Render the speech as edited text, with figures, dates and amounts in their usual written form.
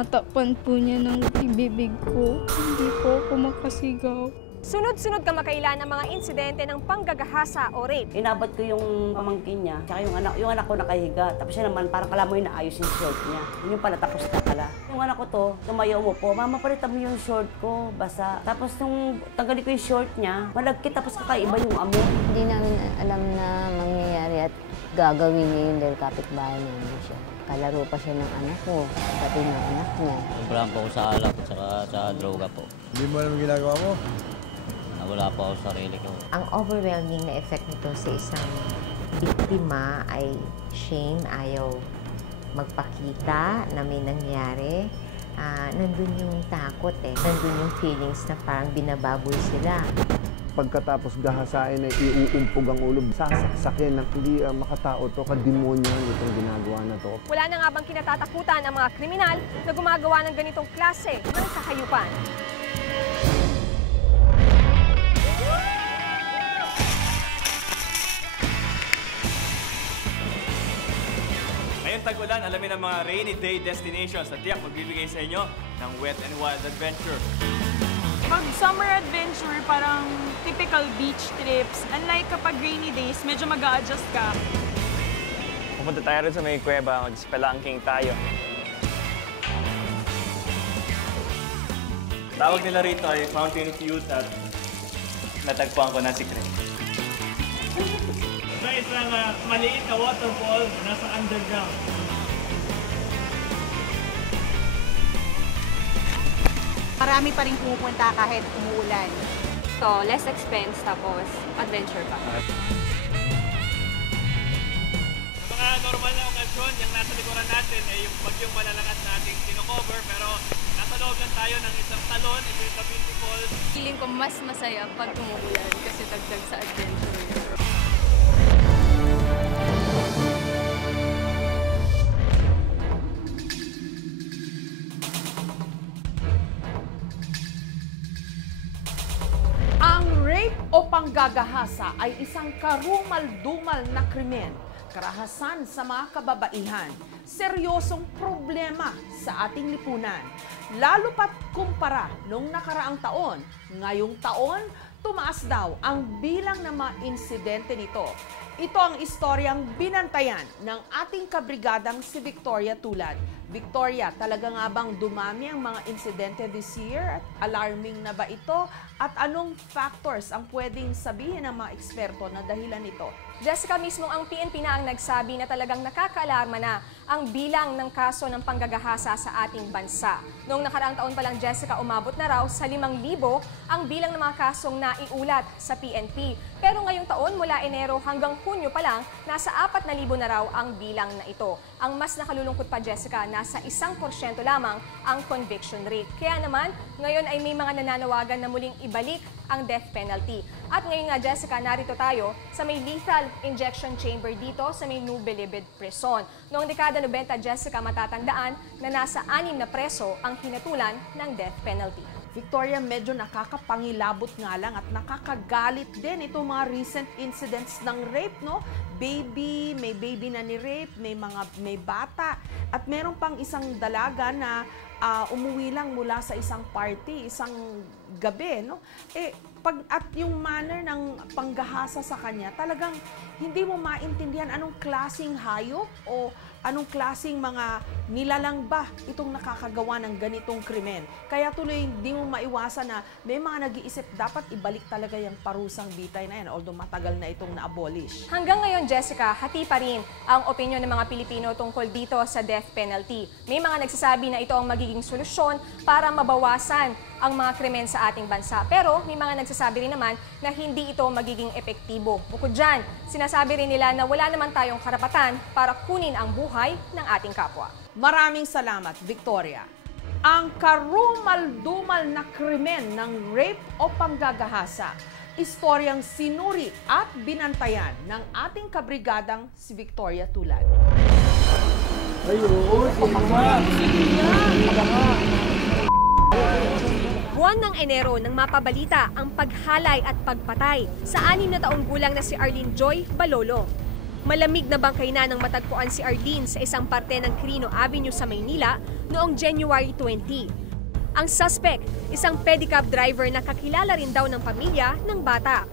Tinatakpan po niya ng ibibig ko. Hindi po ako makasigaw. Sunod-sunod kamakailan ang mga insidente ng panggagahasa o rape. Inabot ko yung pamangkin niya, tsaka yung anak ko nakahiga. Tapos siya naman, parang kala mo inaayos yung short niya. Yun pala, tapos na pala. Yung anak ko to, tumayo mo po, mama, palitan mo yung short ko, basa. Tapos nung tanggalin ko yung short niya, malagkit, tapos kakaiba yung amoy. Hindi namin alam na mangyayari at gagawin niya yun dahil kapitbahay namin siya. Kalaro pa siya ng anak ko, pati ng anak niya. Sobrang po sa alak at sa droga po. Hindi mo alam ginagawa mo? Wala po ako sa sarili ko. Ang overwhelming na effect nito sa isang biktima ay shame, ayaw magpakita na may nangyari. Nandun yung takot nandun yung feelings na parang binababoy sila. Pagkatapos gahasain ay iuumpog ang ulo, sasaksakin na hindi makatao to, kademonyo itong ginagawa na to. Wala na nga bang kinatatakutan ang mga kriminal na gumagawa ng ganitong klase ng kahayupan? Ngayong tag-ulan, alamin ang mga rainy day destinations at tiyak magbibigay sa inyo ng wet and wild adventure. Pag summer adventure, parang typical beach trips. Unlike kapag rainy days, medyo mag-a-adjust ka. Pupunta tayo rin sa may kuweba, mag-spelunking tayo. Tawag nila rito ay Fountain of Youth at natagpuan ko na si Craig. Sa isang maliit na waterfall nasa underground. Marami pa rin pumupunta kahit umuulan. So, less expense tapos adventure pa. Sa mga normal na okasyon, yung nasa likuran natin ay yung bagyong malalakas na ating kinocover, pero nasa loob lang tayo ng isang talon, ito yung Kabinti Falls. Feeling ko mas masaya pag umuulan kasi dagdag sa adventure. Ang rape o panggagahasa ay isang karumal-dumal na krimen, karahasan sa mga kababaihan, seryosong problema sa ating lipunan. Lalo pat kumpara nung nakaraang taon, ngayong taon, tumaas daw ang bilang ng mga insidente nito. Ito ang istoryang binantayan ng ating kabrigadang si Victoria Tulad. Victoria, talaga nga bang dumami ang mga insidente this year? At alarming na ba ito? At anong factors ang pwedeng sabihin ng mga eksperto na dahilan nito? Jessica, mismo ang PNP na ang nagsabi na talagang nakakaalarma na ang bilang ng kaso ng panggagahasa sa ating bansa. Noong nakaraang taon pa lang, Jessica, umabot na raw sa 5,000 ang bilang ng mga kasong naiulat sa PNP. Pero ngayong taon, mula Enero hanggang Hunyo pa lang, nasa 4,000 na raw ang bilang na ito. Ang mas nakalulungkot pa, Jessica, nasa 1% lamang ang conviction rate. Kaya naman, ngayon ay may mga nananawagan na muling ibalik ang death penalty. At ngayon nga, Jessica, narito tayo sa may lethal injection chamber dito sa may New Bilibid Prison. Noong dekada 90, Jessica, matatandaan na nasa 6 na preso ang hinatulan ng death penalty. Victoria, medyo nakakapangilabot nga lang at nakakagalit din itong mga recent incidents ng rape, no? May baby na ni-rape, may bata, at meron pang isang dalaga na umuwi lang mula sa isang party, isang gabi, no? At yung manner ng panggahasa sa kanya, talagang hindi mo maintindihan anong klaseng hayop o anong klaseng mga nilalang ba itong nakakagawa ng ganitong krimen. Kaya tuloy hindi mo maiwasan na may mga nag-iisip dapat ibalik talaga yung parusang bitay na yan, although matagal na itong na-abolish. Hanggang ngayon, Jessica, hati pa rin ang opinyon ng mga Pilipino tungkol dito sa death penalty. May mga nagsasabi na ito ang magiging solusyon para mabawasan ang mga krimen sa ating bansa. Pero may mga nagsasabi rin naman na hindi ito magiging epektibo. Bukod dyan, sinasabi rin nila na wala naman tayong karapatan para kunin ang buhay ng ating kapwa. Maraming salamat, Victoria. Ang karumal-dumal na krimen ng rape o panggagahasa, istoryang sinuri at binantayan ng ating kabrigadang si Victoria Tulad. Buwan ng Enero nang mapabalita ang paghalay at pagpatay sa 6 na taong gulang na si Arlene Joy Balolo. Malamig na bangkay na nang matagpuan si Arlene sa isang parte ng Quirino Avenue sa Maynila noong January 20. Ang suspect, isang pedicab driver na kakilala rin daw ng pamilya ng bata.